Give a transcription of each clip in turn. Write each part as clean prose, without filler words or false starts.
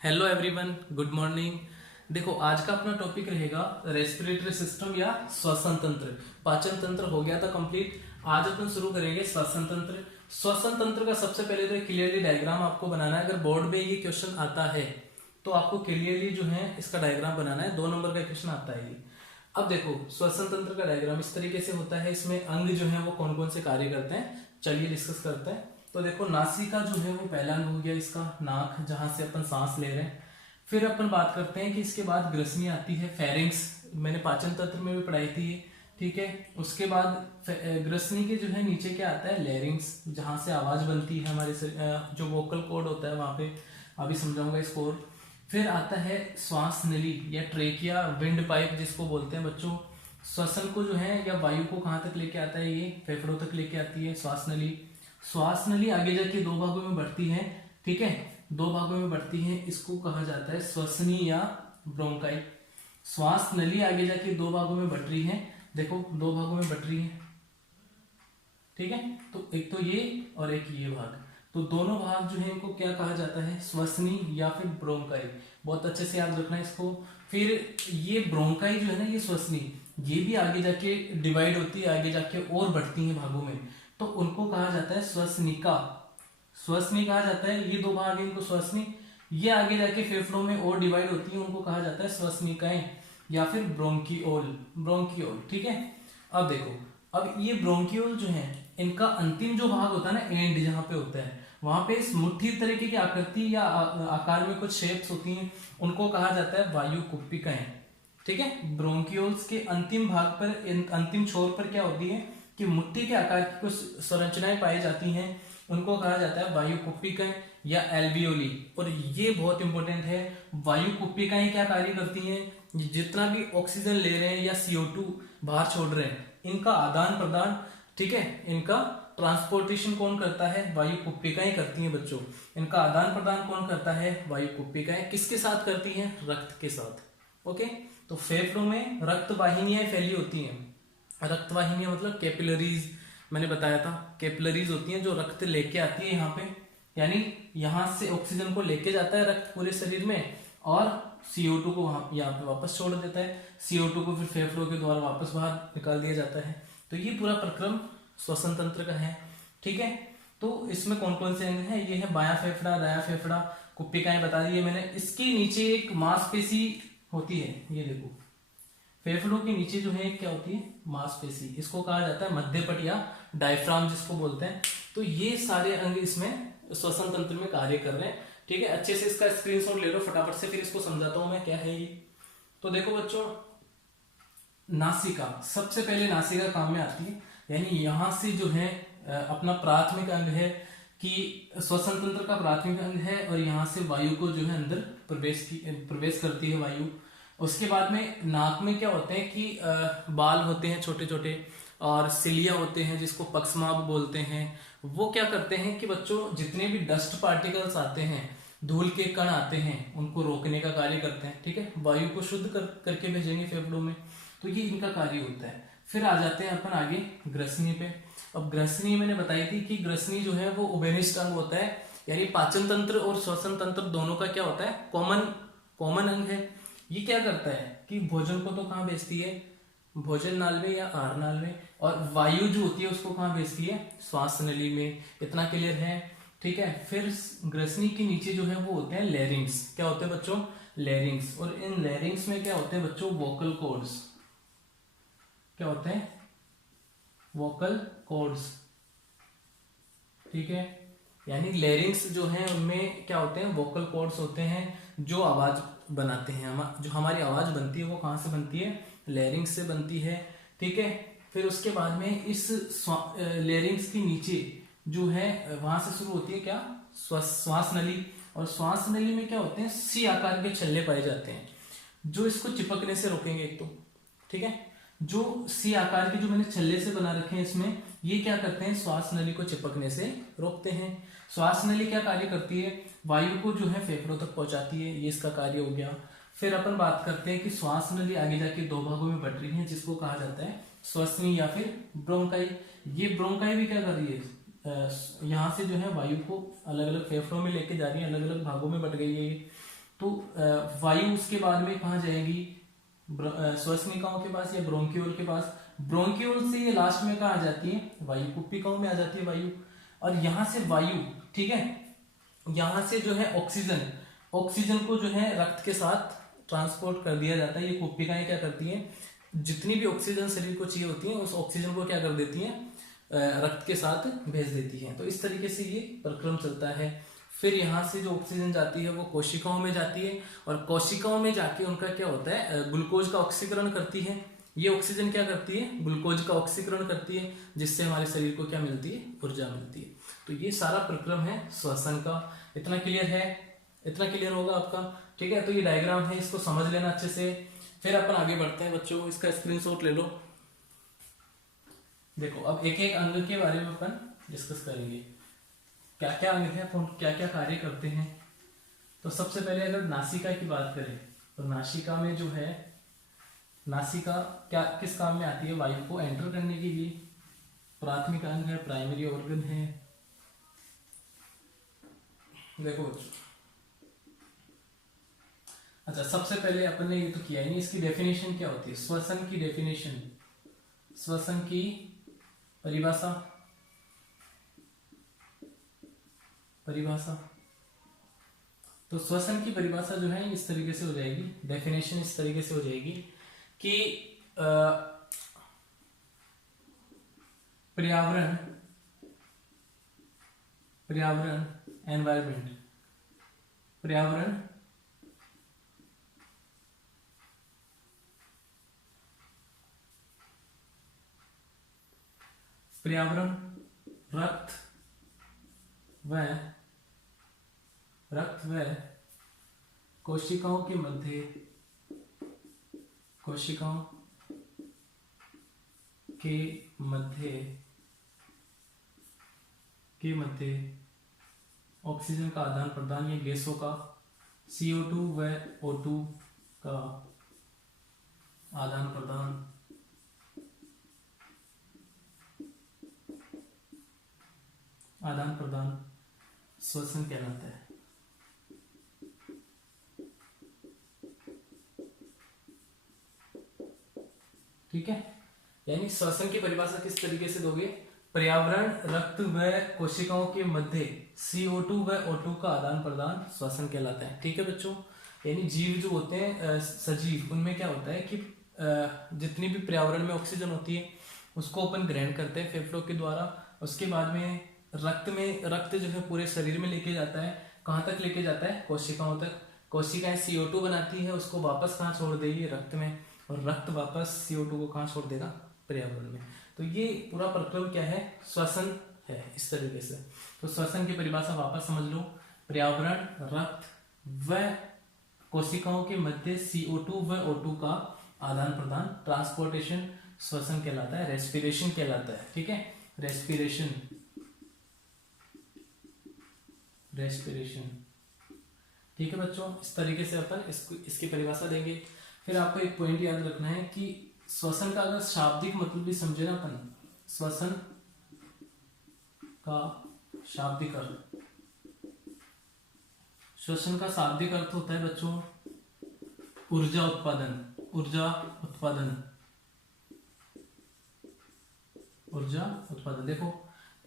Hello everyone, good morning. देखो, आज का अपना टॉपिक रहेगा रेस्पिरेटरी सिस्टम या श्वसन तंत्र। पाचन तंत्र हो गया था कंप्लीट। आज अपन शुरू करेंगे श्वसन तंत्र। श्वसन तंत्र का सबसे पहले तो क्लियरली डायग्राम आपको बनाना है। अगर बोर्ड में ये क्वेश्चन आता है तो आपको क्लियरली जो है इसका डायग्राम बनाना है। 2 नंबर का क्वेश्चन आता है ये। अब देखो, श्वसन तंत्र का डायग्राम इस तरीके से होता है। इसमें अंग जो है वो कौन कौन से कार्य करते हैं, चलिए डिस्कस करते हैं। तो देखो, नासिका जो है वो पहला अंग हो गया इसका, नाक, जहां से अपन सांस ले रहे हैं। फिर अपन बात करते हैं कि इसके बाद ग्रसनी आती है, फेरिंग्स। मैंने पाचन तंत्र में भी पढ़ाई थी ये, ठीक है। उसके बाद ग्रसनी के जो है नीचे क्या आता है, लैरिंग्स, जहां से आवाज बनती है हमारे जो वोकल कॉर्ड होता है वहां पे, अभी समझाऊंगा इसको। और फिर आता है श्वास नली या ट्रेकिया, विंड पाइप जिसको बोलते हैं बच्चों। श्वसन को जो है या वायु को कहाँ तक लेके आता है, ये फेफड़ों तक लेके आती है श्वास नली। श्वास नली आगे जाके 2 भागों में बढ़ती है, ठीक है, 2 भागों में बढ़ती है। इसको कहा जाता है श्वसनी या ब्रोंकाई। श्वास नली आगे जाके 2 भागों में बढ़ रही है, देखो 2 भागों में बढ़ रही है, ठीक है। तो एक तो ये और एक ये भाग, तो दोनों भाग जो है इनको क्या कहा जाता है, श्वसनी या फिर ब्रोंकाई। बहुत अच्छे से याद रखना इसको। फिर ये ब्रोंकाई जो है ना, ये श्वसनी, ये भी आगे जाके डिवाइड होती है, आगे जाके और बढ़ती है भागों में, तो उनको कहा जाता है श्वसनिका। श्वसनी कहा जाता है, ये 2 भाग है इनको श्वसनी। ये आगे जाके फेफड़ों में और डिवाइड होती है, उनको कहा जाता है श्वसनिकाएं या फिर ब्रोंकियोल। ब्रोंकियोल, ठीक है। अब देखो, अब ये ब्रोंकियोल जो है, इनका अंतिम जो भाग होता है ना, एंड जहां पे होता है, वहां पे इस मुट्ठी तरीके की आकृति या आकार में कुछ शेप्स होती हैं, उनको कहा जाता है वायु कुप्पिकाएं, ठीक है। ब्रोंकियोल्स के अंतिम भाग पर, अंतिम छोर पर क्या होती है कि मुट्ठी के आकार की कुछ संरचनाएं पाई जाती हैं, उनको कहा जाता है वायु कुप्पिकाएं या एल्वियोली। और ये बहुत इंपॉर्टेंट है, वायु कुप्पिकाएं क्या कार्य करती हैं, जितना भी ऑक्सीजन ले रहे हैं या CO2 बाहर छोड़ रहे हैं, इनका आदान प्रदान, ठीक है, इनका ट्रांसपोर्टेशन कौन करता है, वायु कुप्पिकाएं करती हैं बच्चों। इनका आदान प्रदान कौन करता है, वायु कुप्पिकाएं। किसके साथ करती हैं, रक्त के साथ, ओके। तो फेफड़ों में रक्त वाहिनियां फैली होती हैं। रक्त वाहिनियां मतलब कैपिलरीज, मैंने बताया था, कैपिलरीज होती हैं जो रक्त लेके आती है यहाँ पे, यानी यहाँ से ऑक्सीजन को लेके जाता है रक्त पूरे शरीर में, और CO2 को वहां यहाँ पे वापस छोड़ देता है। CO2 को फिर फेफड़ों के द्वारा वापस बाहर निकाल दिया जाता है। तो ये पूरा प्रक्रम श्वसन तंत्र का है, ठीक है। तो इसमें कौन कौन से अंग है, ये है बायां फेफड़ा, दायां फेफड़ा, कुप्पिकाएं बता दी है मैंने। इसके नीचे एक मांसपेशी होती है, ये देखो, फेफड़ों के नीचे जो है क्या होती है, मांसपेशी, इसको कहा जाता है मध्यपट या डायफ्राम जिसको बोलते हैं। तो ये सारे अंग इसमें श्वसन तंत्र में कार्य कर रहे हैं, ठीक है। अच्छे से इसका स्क्रीनशॉट ले लो फटाफट से, फिर इसको समझाता हूं मैं क्या है ये। तो देखो बच्चों, नासिका सबसे पहले नासिका काम में आती है, यानी यहां से जो है अपना प्राथमिक अंग है कि श्वसन तंत्र का प्राथमिक अंग है, और यहां से वायु को जो है अंदर प्रवेश करती है वायु। उसके बाद में नाक में क्या होते हैं कि बाल होते हैं छोटे छोटे, और सिलिया होते हैं जिसको पक्ष्माभ बोलते हैं। वो क्या करते हैं कि बच्चों, जितने भी डस्ट पार्टिकल्स आते हैं, धूल के कण आते हैं, उनको रोकने का कार्य करते हैं, ठीक है। वायु को शुद्ध करके भेजेंगे फेफड़ों में, तो ये इनका कार्य होता है। फिर आ जाते हैं अपन आगे ग्रसनी पे। अब ग्रसनी मैंने बताई थी कि ग्रसनी जो है वो उभयनिष्ठ अंग होता है, यानी पाचन तंत्र और श्वसन तंत्र दोनों का क्या होता है, कॉमन अंग है। ये क्या करता है कि भोजन को तो कहाँ भेजती है, भोजन नाल में या आहार नाल में, और वायु जो होती है उसको कहाँ भेजती है, श्वास नली में। इतना क्लियर है, ठीक है। फिर ग्रसनी के नीचे जो है वो होते हैं लैरिंग्स। क्या होते हैं बच्चों, लैरिंग्स। और इन लैरिंग्स में क्या होते हैं बच्चों, वोकल कॉर्ड्स। क्या होते हैं, वोकल कॉर्ड्स, ठीक है। यानी लैरिंग्स जो है उनमें क्या होते हैं, वोकल कॉर्ड्स होते हैं, जो आवाज बनाते हैं। जो हमारी आवाज बनती है वो कहाँ से बनती है, लैरिंग्स से बनती है, ठीक है। फिर उसके बाद में इस लैरिंग्स के नीचे जो है वहां से शुरू होती है क्या, श्वास नली। और श्वास नली में क्या होते हैं, सी आकार के छल्ले पाए जाते हैं, जो इसको चिपकने से रोकेंगे एक तो, ठीक है। जो सी आकार के जो मैंने छल्ले से बना रखे हैं इसमें, ये क्या करते हैं, श्वास नली को चिपकने से रोकते हैं। श्वास नली क्या कार्य करती है, वायु को जो है फेफड़ों तक पहुंचाती है, ये इसका कार्य हो गया। फिर अपन बात करते हैं कि श्वास नली आगे जाके 2 भागों में बट रही है, जिसको कहा जाता है श्वसनी या फिर ब्रोंकाई। ये ब्रोंकाई भी क्या कर रही है, यहाँ से जो है वायु को अलग अलग फेफड़ों में लेके जा रही है, अलग अलग भागों में बट गई है ये। तो वायु उसके बाद में कहाँ जाएगी, श्वसनिकाओं के पास या ब्रोंक्यूल के पास। ब्रोंक्यूल से ये लास्ट में कहाँ आ जाती है, वायु कुप्पिकाओं में आ जाती है वायु। और यहां से वायु, ठीक है, यहां से जो है ऑक्सीजन को जो है रक्त के साथ ट्रांसपोर्ट कर दिया जाता है। ये कुप्पिकाएं क्या करती हैं, जितनी भी ऑक्सीजन शरीर को चाहिए होती है उस ऑक्सीजन को क्या कर देती हैं, रक्त के साथ भेज देती हैं। तो इस तरीके से ये प्रक्रम चलता है। फिर यहाँ से जो ऑक्सीजन जाती है वो कोशिकाओं में जाती है, और कोशिकाओं में जाके उनका क्या होता है, ग्लूकोज का ऑक्सीकरण करती है। ये ऑक्सीजन क्या करती है, ग्लूकोज का ऑक्सीकरण करती है, जिससे हमारे शरीर को क्या मिलती है, ऊर्जा मिलती है। तो ये सारा प्रक्रम है श्वसन का। इतना क्लियर है, इतना क्लियर होगा आपका, ठीक है। तो ये डायग्राम है, इसको समझ लेना अच्छे से। फिर अपन आगे बढ़ते हैं बच्चों, इसका स्क्रीनशॉट ले लो। देखो अब एक एक अंग के बारे में अपन डिस्कस करेंगे, क्या क्या अंग है, क्या क्या कार्य करते हैं। तो सबसे पहले अगर नासिका की बात करें तो नासिका में जो है, नासिका क्या किस काम में आती है, वायु को एंटर करने के लिए। प्राथमिक अंग है, प्राइमरी ऑर्गन है। देखो अच्छा, सबसे पहले अपन ने ये तो किया ही नहीं, इसकी डेफिनेशन क्या होती है, श्वसन की डेफिनेशन, श्वसन की परिभाषा, तो श्वसन की परिभाषा जो है इस तरीके से हो जाएगी, डेफिनेशन इस तरीके से हो जाएगी कि पर्यावरण एनवायरमेंट, पर्यावरण रक्त व कोशिकाओं के मध्य ऑक्सीजन का आदान प्रदान, या गैसों का CO2 व O2 का आदान प्रदान श्वसन कहलाता है। ठीक है, यानी श्वसन की परिभाषा किस तरीके से दोगे, पर्यावरण रक्त व कोशिकाओं के मध्य CO2 व O2 का आदान प्रदान श्वसन कहलाता है। ठीक है बच्चों, यानी जीव जो होते हैं सजीव, उनमें क्या होता है कि जितनी भी पर्यावरण में ऑक्सीजन होती है उसको अपन ग्रहण करते हैं फेफड़ों के द्वारा। उसके बाद में रक्त जो है पूरे शरीर में लेके जाता है, कहाँ तक लेके जाता है, कोशिकाओं तक। कोशिकाएं CO2 बनाती है, उसको वापस कहाँ छोड़ देगी, रक्त में, और रक्त वापस CO2 को कहाँ छोड़ देगा, पर्यावरण में। तो ये पूरा प्रक्रम क्या है, श्वसन है इस तरीके से। तो श्वसन की परिभाषा वापस समझ लो, पर्यावरण रक्त व कोशिकाओं के मध्य CO2 व O2 का आदान प्रदान, ट्रांसपोर्टेशन श्वसन कहलाता है, रेस्पिरेशन कहलाता है। ठीक है, रेस्पिरेशन ठीक है बच्चों, इस तरीके से अपन इसकी परिभाषा देंगे। फिर आपको एक पॉइंट याद रखना है कि श्वसन का अगर शाब्दिक मतलब भी समझे ना अपन, श्वसन का शाब्दिक अर्थ, श्वसन का शाब्दिक अर्थ होता है बच्चों ऊर्जा उत्पादन। देखो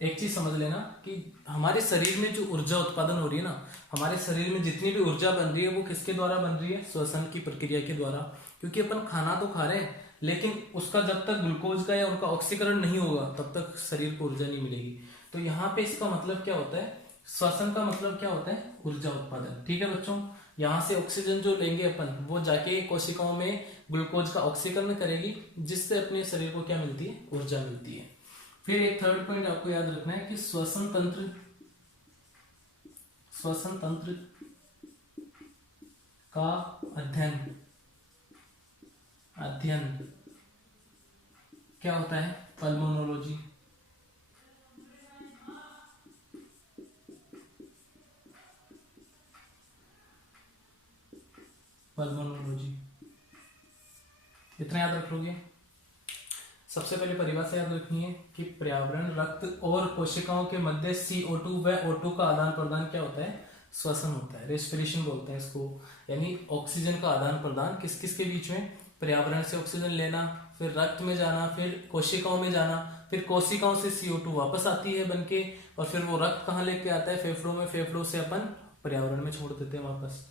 एक चीज समझ लेना कि हमारे शरीर में जो ऊर्जा उत्पादन हो रही है ना, हमारे शरीर में जितनी भी ऊर्जा बन रही है वो किसके द्वारा बन रही है, श्वसन की प्रक्रिया के द्वारा। क्योंकि अपन खाना तो खा रहे हैं, लेकिन उसका जब तक ग्लूकोज का या उनका ऑक्सीकरण नहीं होगा तब तक शरीर को ऊर्जा नहीं मिलेगी। तो यहाँ पे इसका मतलब क्या होता है, श्वसन का मतलब क्या होता है, ऊर्जा उत्पादन। ठीक है बच्चों, यहाँ से ऑक्सीजन जो लेंगे अपन, वो जाके कोशिकाओं में ग्लूकोज का ऑक्सीकरण करेगी, जिससे अपने शरीर को क्या मिलती है, ऊर्जा मिलती है। फिर एक थर्ड पॉइंट आपको याद रखना है कि श्वसन तंत्र का अध्ययन क्या होता है, पल्मोनोलॉजी। इतना याद रख लोगे। सबसे पहले परिभाषा याद रखनी है कि पर्यावरण रक्त और कोशिकाओं के मध्य CO2 व O2 का आदान प्रदान क्या होता है, श्वसन होता है, रेस्पिरेशन बोलते हैं इसको, यानी ऑक्सीजन का आदान प्रदान किस किस के बीच में, पर्यावरण से ऑक्सीजन लेना, फिर रक्त में जाना, फिर कोशिकाओं में जाना, फिर कोशिकाओं से CO2 वापस आती है बनके, और फिर वो रक्त कहाँ लेके आता है, फेफड़ों में, फेफड़ों से अपन पर्यावरण में छोड़ देते हैं वापस।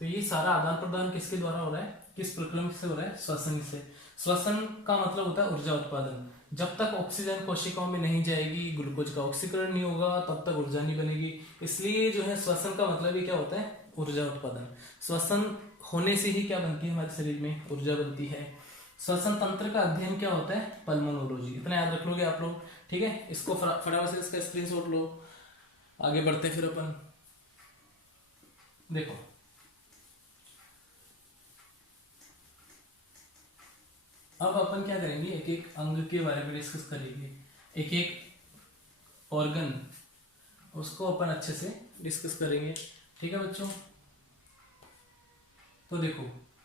तो ये सारा आदान प्रदान किसके द्वारा हो रहा है, किस प्रक्रम से हो रहा है, श्वसन से। श्वसन का मतलब होता है ऊर्जा उत्पादन। जब तक ऑक्सीजन कोशिकाओं में नहीं जाएगी, ग्लूकोज का ऑक्सीकरण नहीं होगा, तब तक ऊर्जा नहीं बनेगी। इसलिए जो है श्वसन का मतलब ही क्या होता है, ऊर्जा उत्पादन। श्वसन होने से ही क्या बनती है हमारे शरीर में, ऊर्जा बनती है। श्वसन तंत्र का अध्ययन क्या होता है, पल्मोनोलॉजी। इतना याद रख लोगे आप लोग, ठीक है। इसको फटाफट से इसका स्क्रीनशॉट लो, आगे बढ़ते फिर अपन। देखो अब अपन क्या करेंगे, एक एक अंग के बारे में डिस्कस करेंगे, एक एक ऑर्गन उसको अपन अच्छे से डिस्कस करेंगे, ठीक है बच्चों। तो देखो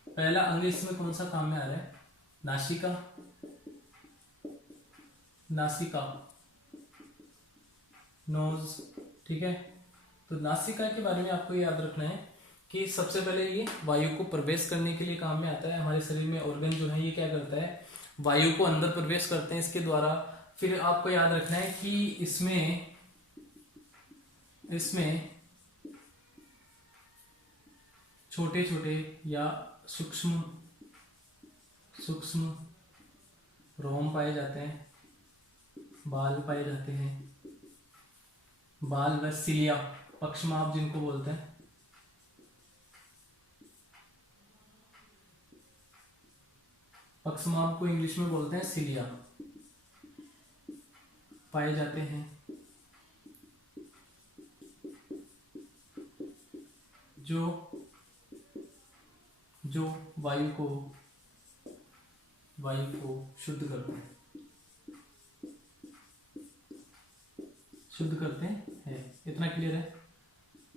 पहला अंग इसमें कौन सा काम में आ रहा है, नासिका। नासिका, नोज, ठीक है। तो नासिका के बारे में आपको याद रखना है कि सबसे पहले ये वायु को प्रवेश करने के लिए काम में आता है। हमारे शरीर में ऑर्गन जो है ये क्या करता है, वायु को अंदर प्रवेश करते हैं इसके द्वारा। फिर आपको याद रखना है कि इसमें छोटे छोटे या सूक्ष्म रोम पाए जाते हैं, बाल पाए जाते हैं, बाल व सिलिया, पक्षमाप जिनको बोलते हैं, पक्षमाप को इंग्लिश में बोलते हैं सिलिया, पाए जाते हैं। जो वायु को शुद्ध करते हैं। इतना क्लियर है।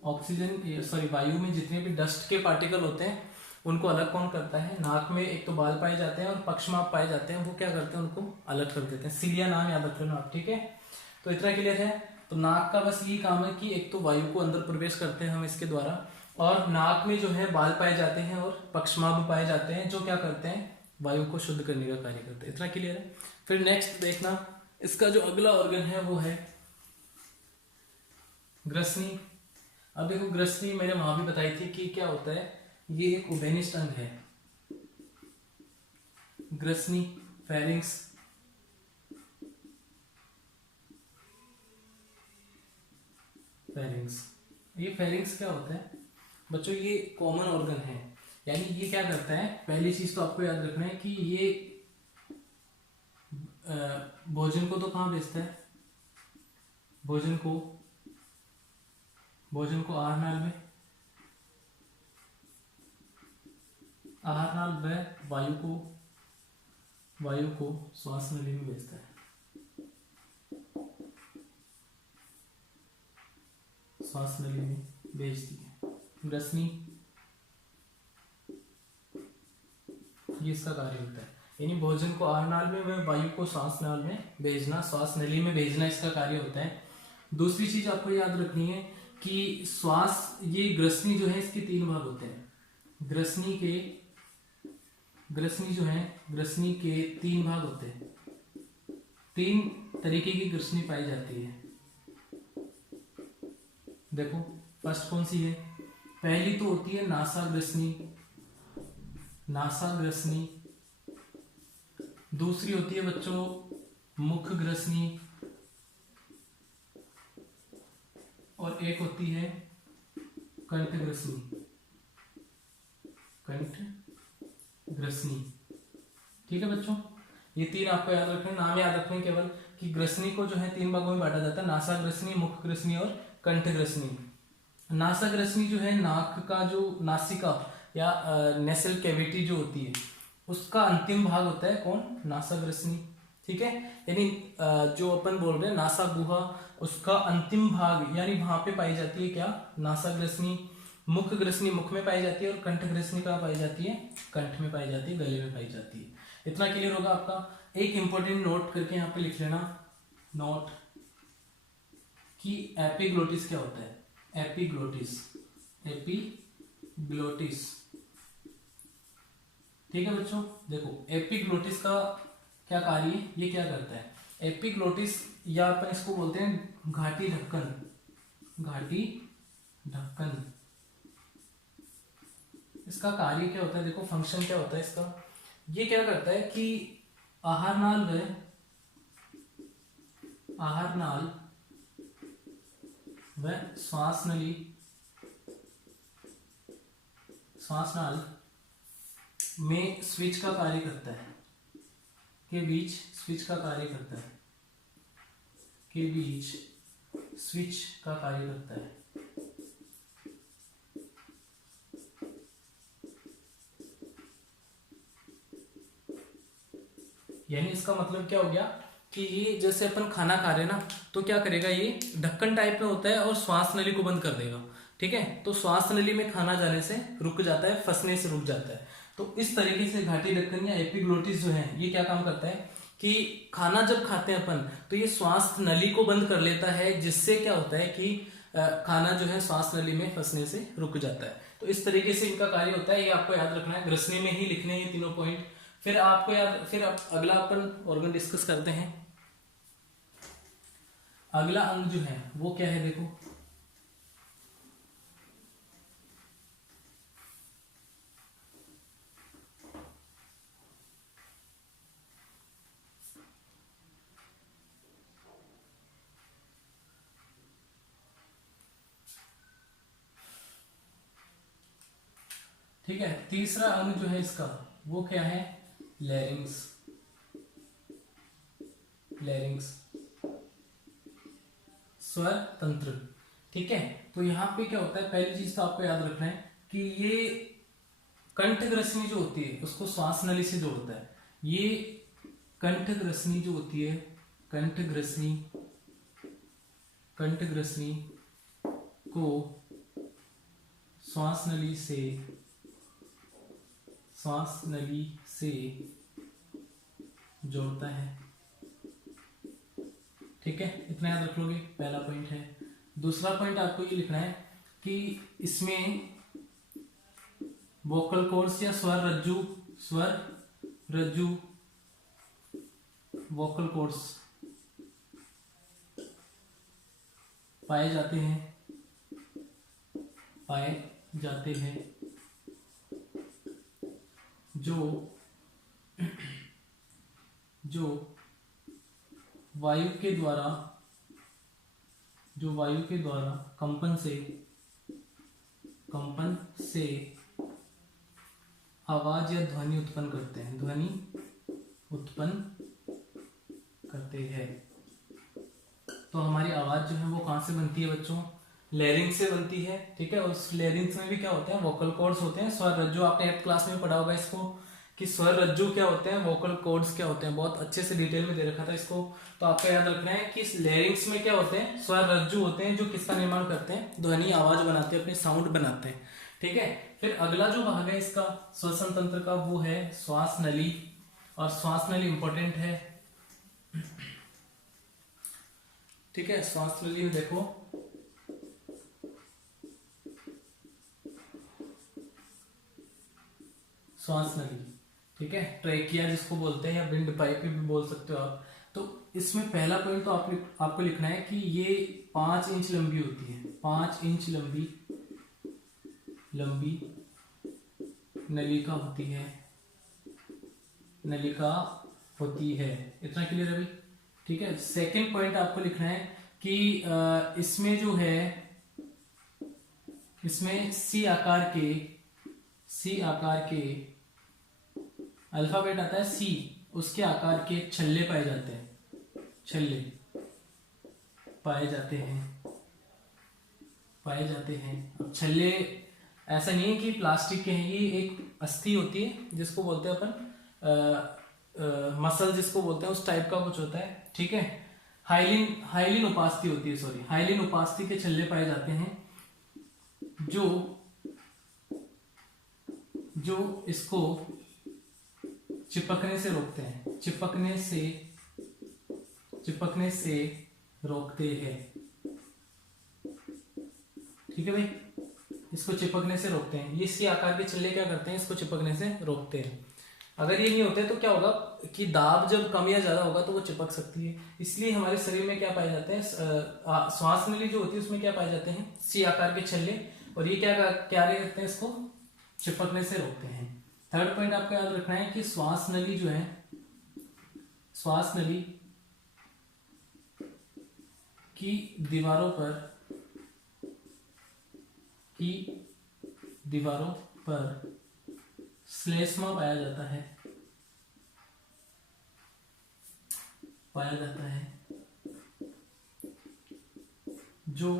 ऑक्सीजन सॉरी वायु में जितने भी डस्ट के पार्टिकल होते हैं उनको अलग कौन करता है, नाक में एक तो बाल पाए जाते हैं और पक्षमाप पाए जाते हैं, वो क्या करते हैं, उनको अलग कर देते हैं। सिलिया नाम याद रख लेना आप, ठीक है। तो इतना क्लियर है। तो नाक का बस यही काम है कि एक तो वायु को अंदर प्रवेश करते हैं हम इसके द्वारा, और नाक में जो है बाल पाए जाते हैं और पक्षमाप पाए जाते हैं, जो क्या करते हैं, वायु को शुद्ध करने का कार्य करते हैं। इतना क्लियर है। फिर नेक्स्ट देखना, इसका जो अगला ऑर्गन है वो है ग्रसनी। अब देखो ग्रसनी मैंने वहां भी बताई थी कि क्या होता है, ये एक उभयनिष्ठ अंग है। ग्रसनी, फेरिंग्स, ये फेरिंग्स क्या होता है बच्चों, ये कॉमन ऑर्गन है। यानी ये क्या करता है, पहली चीज तो आपको याद रखना है कि ये भोजन को तो कहाँ भेजता है, भोजन को आहार नाल में, आहार नाल व वायु को श्वास नली में भेजता है। श्वास नली में भेजती है ग्रसनी, ये इसका कार्य होता है। यानी भोजन को आहार नाल में व वायु को श्वास नाल में भेजना, श्वास नली में भेजना इसका कार्य होता है। दूसरी चीज आपको याद रखनी है कि श्वास, ये ग्रसनी जो है इसके 3 भाग होते हैं। ग्रसनी के 3 भाग होते हैं। 3 तरीके की ग्रसनी पाई जाती है। देखो फर्स्ट कौन सी है, पहली तो होती है नासाग्रसनी, दूसरी होती है बच्चों मुखग्रसनी, और एक होती है कंठग्रसनी। ठीक है बच्चों, ये 3 आपको याद रखने, नाम याद रखने केवल कि ग्रसनी को जो है 3 भागों में बांटा जाता है, नासाग्रसनी, मुखग्रसनी और कंठग्रसनी। नासाग्रसनी जो है नाक का जो नासिका या नेसल कैविटी जो होती है उसका अंतिम भाग होता है कौन, नासाग्रसनी। ठीक है, यानी जो अपन बोल रहे हैं नासा गुहा, उसका अंतिम भाग यानी वहां पे पाई जाती है क्या, नासाग्रसनी। मुखग्रसनी मुख में पाई जाती है और कंठग्रसनी कहाँ पाई जाती है, कंठ में पाई जाती है, गले में पाई जाती है। इतना क्लियर होगा आपका। एक इंपॉर्टेंट नोट करके यहाँ पे लिख लेना, नोट कि एपिग्लोटिस क्या होता है। Epiglottis epiglottis. ठीक है बच्चों, देखो एपिग्लोटिस का क्या कार्य है, ये क्या करता है। एपिग्लोटिस या अपन इसको बोलते हैं घाटी ढक्कन, घाटी ढक्कन। इसका कार्य क्या होता है, देखो फंक्शन क्या होता है इसका। ये क्या करता है कि आहार नाल व श्वास नाल में स्विच का कार्य करता है, के बीच स्विच का कार्य करता है, के बीच स्विच का कार्य करता है। यानी इसका मतलब क्या हो गया कि ये जैसे अपन खाना खा रहे हैं ना, तो क्या करेगा, ये ढक्कन टाइप में होता है और श्वास नली को बंद कर देगा। ठीक है, तो श्वास नली में खाना जाने से रुक जाता है, फंसने से रुक जाता है। तो इस तरीके से घाटी ढक्कन या एपिग्लोटिस जो है ये क्या काम करता है कि खाना जब खाते हैं अपन तो ये श्वास नली को बंद कर लेता है, जिससे क्या होता है कि खाना जो है श्वास नली में फंसने से रुक जाता है। तो इस तरीके से इनका कार्य होता है, ये आपको याद रखना है, ग्रसनी में ही लिखने हैं तीनों पॉइंट। फिर आपको याद, फिर अगला अपन ऑर्गन डिस्कस करते हैं। अगला अंग जो है वो क्या है, देखो ठीक है, तीसरा अंग जो है इसका वो क्या है, लैरिंग्स। लैरिंग्स स्वर तंत्र। ठीक है, तो यहां पे क्या होता है, पहली चीज तो आपको याद रखना है कि ये कंठ ग्रसनी जो होती है उसको श्वास नली से जोड़ता है। ये कंठ ग्रसनी जो होती है, कंठ ग्रसनी को श्वास नली से जोड़ता है। ठीक है, इतना याद रख लोगे, पहला पॉइंट है। दूसरा पॉइंट आपको ये लिखना है कि इसमें वोकल कॉर्ड्स या स्वर रज्जु वोकल कॉर्ड्स पाए जाते हैं जो वायु के द्वारा कंपन से आवाज या ध्वनि उत्पन्न करते हैं। तो हमारी आवाज जो है वो कहां से बनती है बच्चों, लैरिंग्स से बनती है। ठीक है, और उस लैरिंग्स में भी क्या होते हैं, वोकल कॉर्ड्स होते हैं, स्वर रज्जु। आपने 8th क्लास में पढ़ा होगा इसको कि स्वर रज्जु क्या होते हैं, वोकल कॉर्ड्स क्या होते हैं, बहुत अच्छे से डिटेल में दे रखा था इसको। तो आपको याद रखना है कि इस लैरिंग्स में क्या होते हैं, स्वर रज्जु होते हैं, जो किसका निर्माण करते हैं, ध्वनि आवाज बनाते हैं, अपने साउंड बनाते हैं। ठीक है, फिर अगला जो भाग है इसका श्वसन तंत्र का वो है श्वास नली, और श्वास नली इंपॉर्टेंट है। ठीक है, श्वास नली में देखो श्वास नली, ठीक है, ट्रेकिया जिसको बोलते हैं या विंड पाइप भी बोल सकते हो आप। तो इसमें पहला पॉइंट तो आपको लिखना है कि ये 5 इंच लंबी होती है, 5 इंच लंबी नलिका होती है। इतना क्लियर है भाई। ठीक है, सेकंड पॉइंट आपको लिखना है कि इसमें जो है, इसमें सी आकार के अल्फाबेट आता है सी, उसके आकार के छल्ले पाए जाते हैं, अब छल्ले ऐसा नहीं है कि प्लास्टिक के हैं, ये एक अस्थि होती है जिसको बोलते हैं अपन मसल जिसको बोलते हैं, उस टाइप का कुछ होता है। ठीक है, हाइलिन उपास्थि होती है, सॉरी, हाइलिन उपास्थि के छल्ले पाए जाते हैं जो इसको चिपकने से रोकते हैं। ठीक है भाई, इसको चिपकने से रोकते हैं। ये सी आकार के छल्ले क्या करते हैं, इसको चिपकने से रोकते हैं। अगर ये नहीं होते तो क्या होगा कि दाब जब कम या ज्यादा होगा तो वो चिपक सकती है। इसलिए हमारे शरीर में क्या पाए जाते हैं, श्वास नली जो होती है उसमें क्या पाए जाते हैं, सी आकार के छल्ले, और ये क्या क्या करते हैं, इसको चिपकने से रोकते हैं। थर्ड पॉइंट आपको याद रखना है कि श्वास नली जो है, श्वास नली की दीवारों पर श्लेष्मा पाया जाता है जो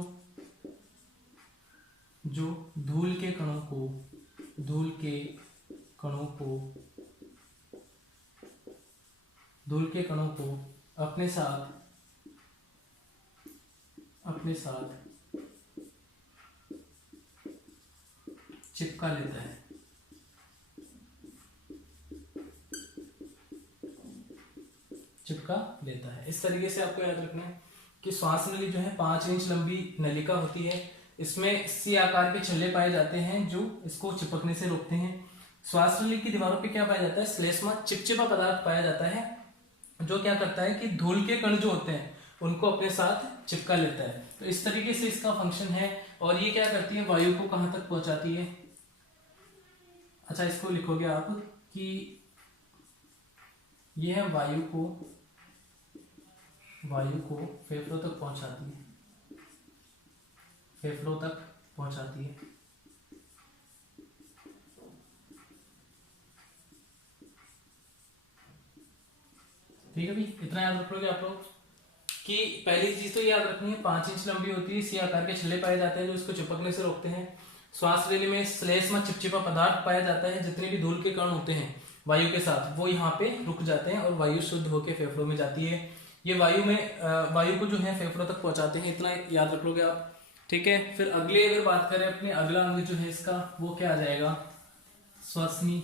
धूल के कणों को अपने साथ चिपका लेता है। इस तरीके से आपको याद रखना है कि श्वास नली जो है 5 इंच लंबी नलिका होती है। इसमें सी आकार के छल्ले पाए जाते हैं जो इसको चिपकने से रोकते हैं। श्वास नली की दीवारों पे क्या पाया जाता है, श्लेष्मा, चिपचिपा पदार्थ पाया जाता है जो क्या करता है कि धूल के कण जो होते हैं उनको अपने साथ चिपका लेता है। तो इस तरीके से इसका फंक्शन है। और ये क्या करती है, वायु को कहां तक पहुंचाती है। अच्छा, इसको लिखोगे आप कि यह वायु को फेफड़ों तक पहुंचाती है। ठीक है भाई, इतना याद रखोगे आप लोग कि पहली चीज तो याद रखनी है 5 इंच लंबी होती है, सी आकार के छल्ले पाए जाते हैं जो इसको चिपकने से रोकते हैं। श्वास नली में श्लेष्मा, चिपचिपा पदार्थ पाया जाता है। जितने भी धूल के कण होते हैं वायु के साथ वो यहाँ पे रुक जाते हैं और वायु शुद्ध होकर फेफड़ों में जाती है। ये वायु को जो है फेफड़ों तक पहुंचाते हैं। इतना याद रख लोगे आप। ठीक है, फिर अगले अगर बात करें अपने अगला अंग जो है इसका, वो क्या आ जाएगा, श्वसनी।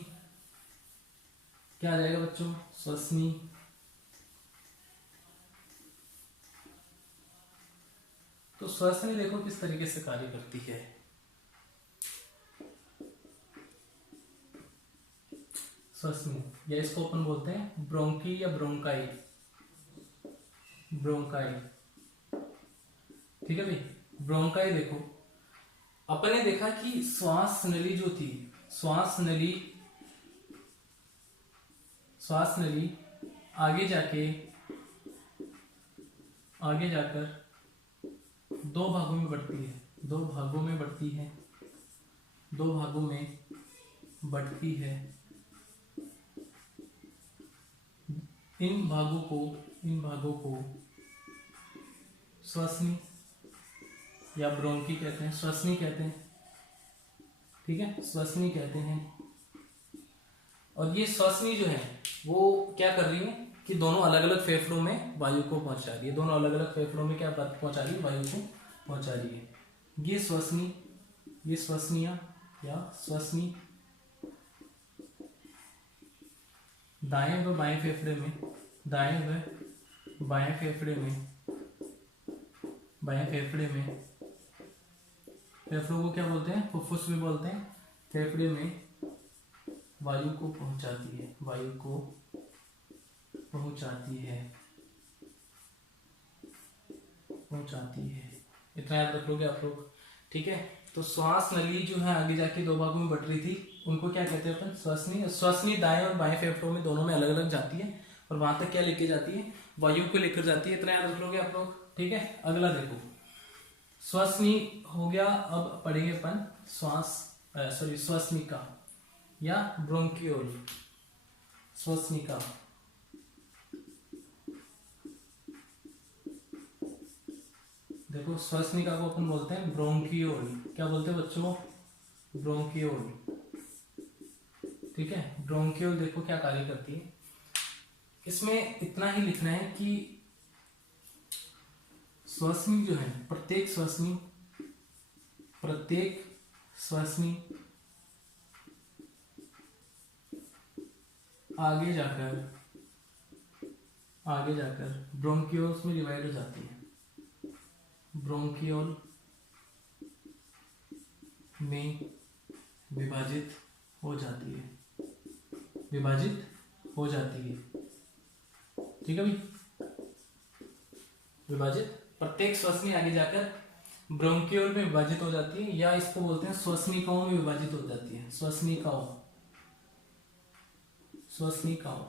क्या आ जाएगा बच्चों, श्वसनी। तो श्वसनी देखो किस तरीके से कार्य करती है। श्वसनी, या इसको अपन बोलते हैं ब्रोंकी या ब्रोंकाई। ठीक है भाई, ब्रोंकाई देखो, अपन ने देखा कि श्वास नली जो थी, श्वास नली आगे जाकर दो भागों में बढ़ती है। इन भागों को श्वसनी या ब्रोंकी कहते हैं, श्वसनी कहते हैं। ठीक है, श्वसनी कहते हैं। और ये श्वसनी जो है वो क्या कर रही है कि दोनों अलग अलग फेफड़ों में वायु को पहुंचा रही है। दोनों अलग अलग फेफड़ों में क्या पहुंचा रही है, वायु को पहुंचा रही है। ये श्वसनिया या श्वसनी दाएं व बाएं फेफड़े में फेफड़ों को क्या बोलते हैं, फुफ्फुस भी बोलते हैं। फेफड़े में वायु को पहुंचाती है। इतना याद रख लोगे आप लोग। ठीक है, तो श्वास नली जो है आगे जाके दो भागों में बट रही थी, उनको क्या कहते हैं अपन, श्वसनी दाएं और बाएं फेफड़ों में दोनों में अलग अलग जाती है और वहां तक क्या लेके जाती है, वायु को लेकर जाती है। इतना याद रख लोगे आप लोग। ठीक है, अगला देखो, श्वसनी हो गया। अब पढ़ेंगे अपन श्वसनिका या ब्रोंकियोल। श्वसनिका, देखो श्वसनिका को अपन बोलते हैं ब्रोंकियोल। क्या बोलते हैं बच्चों, ब्रोंकियोल। ठीक है, ब्रोंकियोल देखो क्या कार्य करती है। इसमें इतना ही लिखना है कि श्वसनी जो है, प्रत्येक श्वसनी आगे जाकर ब्रोंकियोल्स में डिवाइड हो जाती है। ब्रोंकियोल में विभाजित हो जाती है, विभाजित हो जाती है। ठीक है भाई, विभाजित प्रत्येक श्वसनी आगे जाकर ब्रोंकियोल में विभाजित हो जाती है, या इसको बोलते हैं श्वसनिकाओं में विभाजित हो जाती है। श्वसनिकाओं, श्वसनिकाओं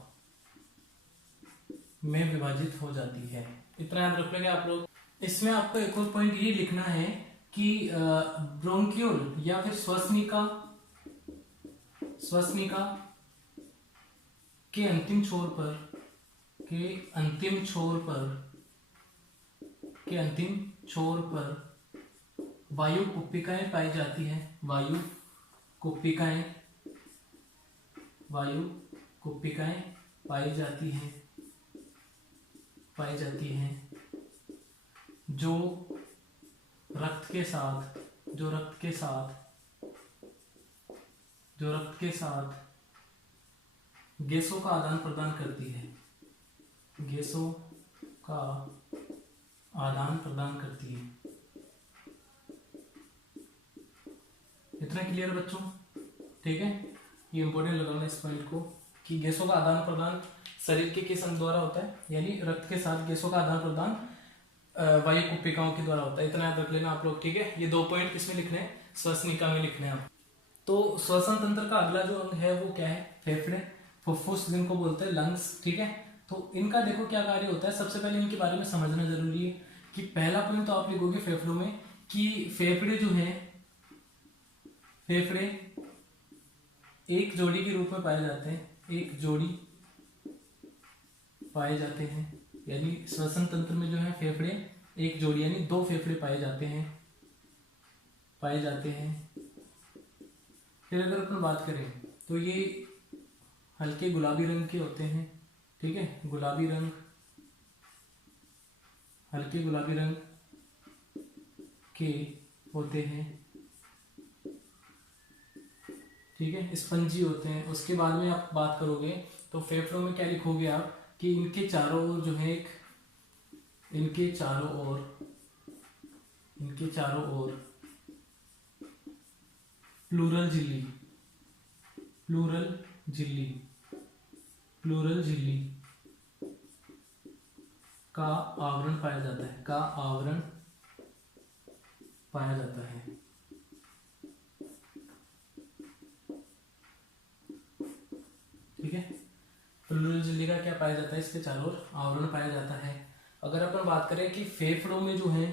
में विभाजित हो जाती है। इतना याद रख लेंगे आप लोग। इसमें आपको एक और पॉइंट ये लिखना है कि ब्रोंकियोल या फिर श्वसनिका, श्वसनिका के अंतिम छोर पर, के अंतिम छोर पर, के अंतिम छोर पर वायु कुप्पिकाएं पाई जाती हैं। वायु कुप्पिकाएं, वायु कुप्पिकाएं पाई जाती हैं, पाई जाती हैं जो रक्त के साथ, जो रक्त के साथ, जो रक्त के साथ गैसों का आदान प्रदान करती है, गैसों का आदान प्रदान करती है। इतना क्लियर है बच्चों? ठीक है, ये इंपॉर्टेंट लगाना इस पॉइंट को कि गैसों का आदान प्रदान शरीर के किस अंग द्वारा होता है, यानी रक्त के साथ गैसों का आदान प्रदान वायु कुप्पिकाओं के द्वारा होता है। इतना याद रख लेना आप लोग। ठीक है, ये 2 पॉइंट किसमें लिखने हैं? श्वसनिका में लिखने हैं। तो श्वसन तंत्र का अगला जो अंग है वो क्या है? फेफड़े, फुफ्फुस जिनको बोलते हैं, लंग्स। ठीक है, तो इनका देखो क्या कार्य होता है। सबसे पहले इनके बारे में समझना जरूरी है कि पहला पॉइंट तो आप लिखोगे फेफड़ों में कि फेफड़े जो है, फेफड़े एक जोड़ी के रूप में पाए जाते हैं, एक जोड़ी पाए जाते हैं। यानी श्वसन तंत्र में जो है फेफड़े एक जोड़ी, यानी 2 फेफड़े पाए जाते हैं, पाए जाते हैं। फिर अगर अपन बात करें तो ये हल्के गुलाबी रंग के होते हैं। ठीक है, गुलाबी रंग, हल्के गुलाबी रंग के होते हैं। ठीक है, स्पंजी होते हैं। उसके बाद में आप बात करोगे तो फेफड़ों में क्या लिखोगे आप कि इनके चारों ओर जो है एक, इनके चारों ओर, इनके चारों ओर प्लूरल झिल्ली, प्लूरल झिल्ली, प्लूरल झिल्ली का आवरण पाया जाता है, का आवरण पाया जाता है। ठीक है, प्लूरल झिल्ली का क्या पाया जाता है? इसके चारों ओर आवरण पाया जाता है। अगर अपन बात करें कि फेफड़ों में जो है,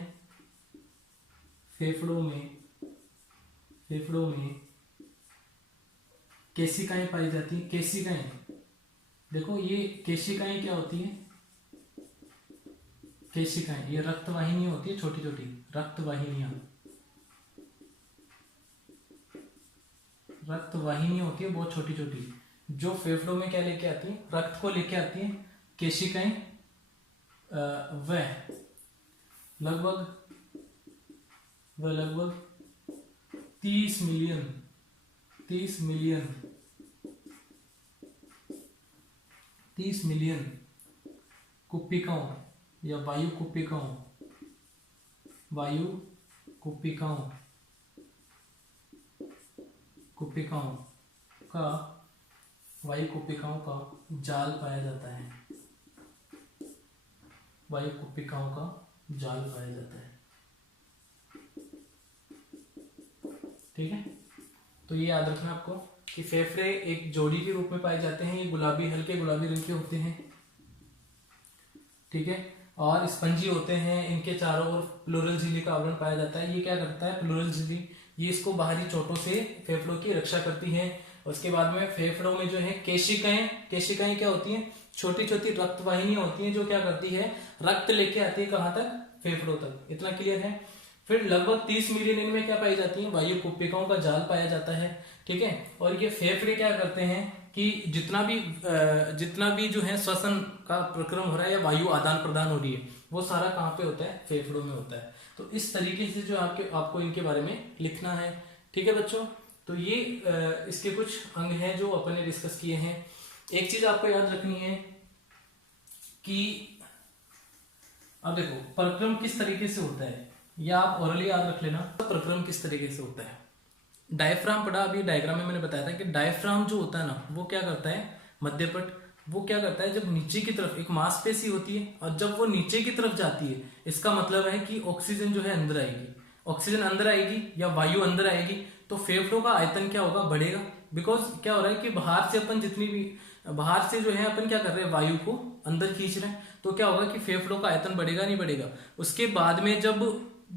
फेफड़ों में, फेफड़ों में केशिकाएं पाई जाती हैं। केशिकाएं, देखो ये केशिकाएं क्या होती हैं? केशिकाएं ये रक्त वाहिनियां होती है, छोटी छोटी रक्त वाहिनियां, रक्त वाहिनियां होती है बहुत छोटी छोटी, जो फेफड़ों में क्या लेके आती हैं? रक्त को लेके आती हैं। केशिकाएं वह लगभग 30 मिलियन, 30 मिलियन, 30 मिलियन कुप्पिकाओं या वायु कुप्पिकाओं, वायु कुप्पिकाओं, कुप्पिकाओं का, वायु कुप्पिकाओं का जाल पाया जाता है, वायु कुप्पिकाओं का जाल पाया जाता है। ठीक है, तो ये याद रखना आपको कि फेफड़े एक जोड़ी के रूप में पाए जाते हैं। ये गुलाबी, हल्के गुलाबी रंग के होते हैं। ठीक है, और स्पंजी होते हैं। इनके चारों ओर प्लूरल झिल्ली का आवरण पाया जाता है। ये क्या करता है? प्लूरल झिल्ली ये इसको बाहरी चोटों से फेफड़ों की रक्षा करती है। उसके बाद में फेफड़ों में जो है केशिकाएं, केशिकाएं क्या होती हैं? छोटी छोटी रक्त वाहिनियां होती हैं जो क्या करती है? रक्त लेके आती है कहां तक? फेफड़ों तक। इतना क्लियर है? फिर लगभग 30 मिलियन इनमें क्या पाई जाती है? वायु कुप्पिकाओं का जाल पाया जाता है। ठीक है, और ये फेफड़े क्या करते हैं कि जितना भी जो है श्वसन का प्रक्रम हो रहा है या वायु आदान प्रदान हो रही है, वो सारा कहाँ पे होता है? फेफड़ों में होता है। तो इस तरीके से जो आपको इनके बारे में लिखना है। ठीक है बच्चों, तो ये इसके कुछ अंग हैं जो अपन ने डिस्कस किए हैं। एक चीज आपको याद रखनी है कि अब देखो प्रक्रम किस तरीके से होता है, या आप ओरली याद रख लेना प्रक्रम किस तरीके से होता है। डायफ्राम पढ़ा अभी, डायग्राम में मैंने बताया था कि डायफ्राम जो होता है ना वो क्या करता है, मध्यपट, वो क्या करता है जब नीचे की तरफ एक मांसपेशी होती है और जब वो नीचे की तरफ जाती है, इसका मतलब है कि ऑक्सीजन जो है अंदर आएगी, ऑक्सीजन अंदर आएगी या वायु अंदर आएगी तो फेफड़ों का आयतन क्या होगा, बढ़ेगा। बिकॉज क्या हो रहा है कि बाहर से अपन जितनी भी, बाहर से जो है अपन क्या कर रहे हैं, वायु को अंदर खींच रहे हैं, तो क्या होगा कि फेफड़ों का आयतन बढ़ेगा, नहीं बढ़ेगा। उसके बाद में जब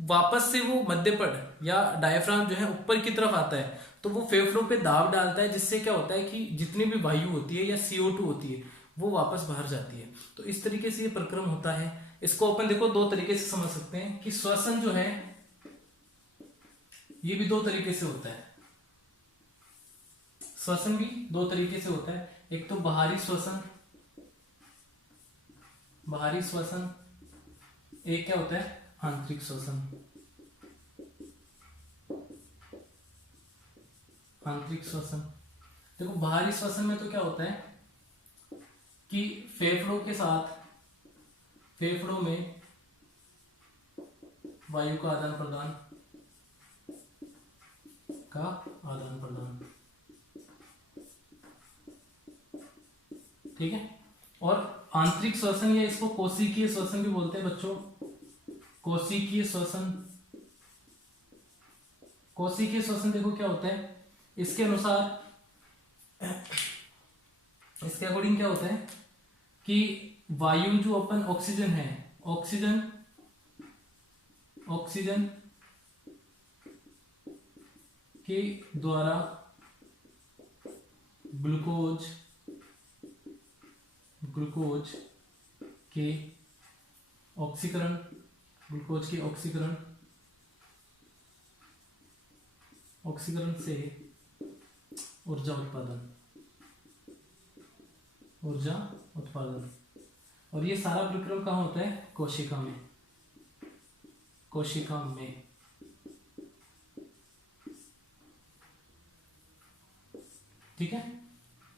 वापस से वो मध्यपट या डायफ्राम जो है ऊपर की तरफ आता है तो वो फेफड़ों पे दाब डालता है, जिससे क्या होता है कि जितनी भी वायु होती है या CO2 होती है वो वापस बाहर जाती है। तो इस तरीके से ये प्रक्रम होता है। इसको अपन देखो दो तरीके से समझ सकते हैं कि श्वसन जो है ये भी दो तरीके से होता है, श्वसन भी दो तरीके से होता है। एक तो बाहरी श्वसन, बाहरी श्वसन, एक क्या होता है, आंतरिक श्वसन। आंतरिक श्वसन देखो, बाहरी श्वसन में तो क्या होता है कि फेफड़ों के साथ, फेफड़ों में वायु का आदान प्रदान, का आदान प्रदान, ठीक है। और आंतरिक श्वसन या इसको कोशिकीय श्वसन भी बोलते हैं बच्चों, कोशिकीय श्वसन। कोशिकीय श्वसन देखो क्या होता है, इसके अनुसार, इसके अकॉर्डिंग क्या होता है कि वायु जो अपन ऑक्सीजन है, ऑक्सीजन, ऑक्सीजन के द्वारा ग्लूकोज, ग्लूकोज के ऑक्सीकरण, ग्लूकोज के ऑक्सीकरण, ऑक्सीकरण से ऊर्जा उत्पादन, ऊर्जा उत्पादन। और ये सारा विक्रम कहाँ होता है, कोशिका में, कोशिका में, ठीक है।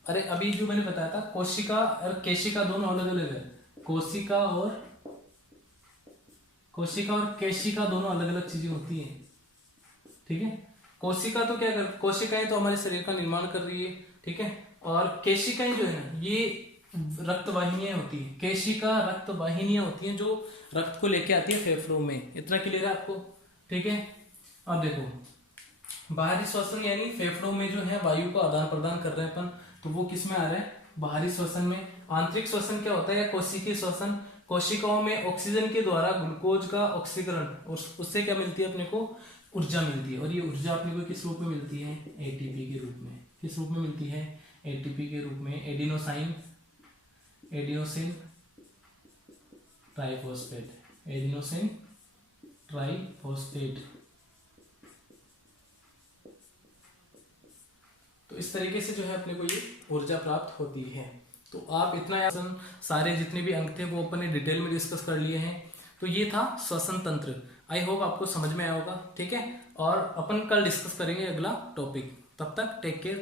अरे अभी जो मैंने बताया था कोशिका और केशिका दोनों अलग अलग है, कोशिका और, कोशिका और केशिका दोनों अलग अलग चीजें होती हैं, ठीक है। कोशिका तो क्या कर, कोशिकाएं तो हमारे शरीर का निर्माण कर रही है, ठीक है। और केशिकाएं जो है ना ये रक्त वाहिनियां होती है, केशिका रक्त वाहिनियां होती हैं जो रक्त को लेके आती है फेफड़ों में। इतना क्लियर है आपको, ठीक है। अब देखो बाहरी श्वसन यानी फेफड़ों में जो है वायु को आदान प्रदान कर रहे हैं अपन, तो वो किस में आ रहा है, बाहरी श्वसन में। आंतरिक श्वसन क्या होता है या कोशिकीय श्वसन, कोशिकाओं में ऑक्सीजन के द्वारा ग्लूकोज का ऑक्सीकरण, उससे क्या मिलती है अपने को, ऊर्जा मिलती है। और ये ऊर्जा अपने को किस रूप में मिलती है, एटीपी के रूप में। किस रूप में मिलती है, एटीपी के रूप में, adenosine, adenosine triphosphate, adenosine triphosphate. तो इस तरीके से जो है अपने को ये ऊर्जा प्राप्त होती है। तो आप इतना सारे जितने भी अंक थे वो अपन ने डिटेल में डिस्कस कर लिए हैं। तो ये था श्वसन तंत्र। आई होप आपको समझ में आया होगा, ठीक है। और अपन कल डिस्कस करेंगे अगला टॉपिक। तब तक टेक केयर।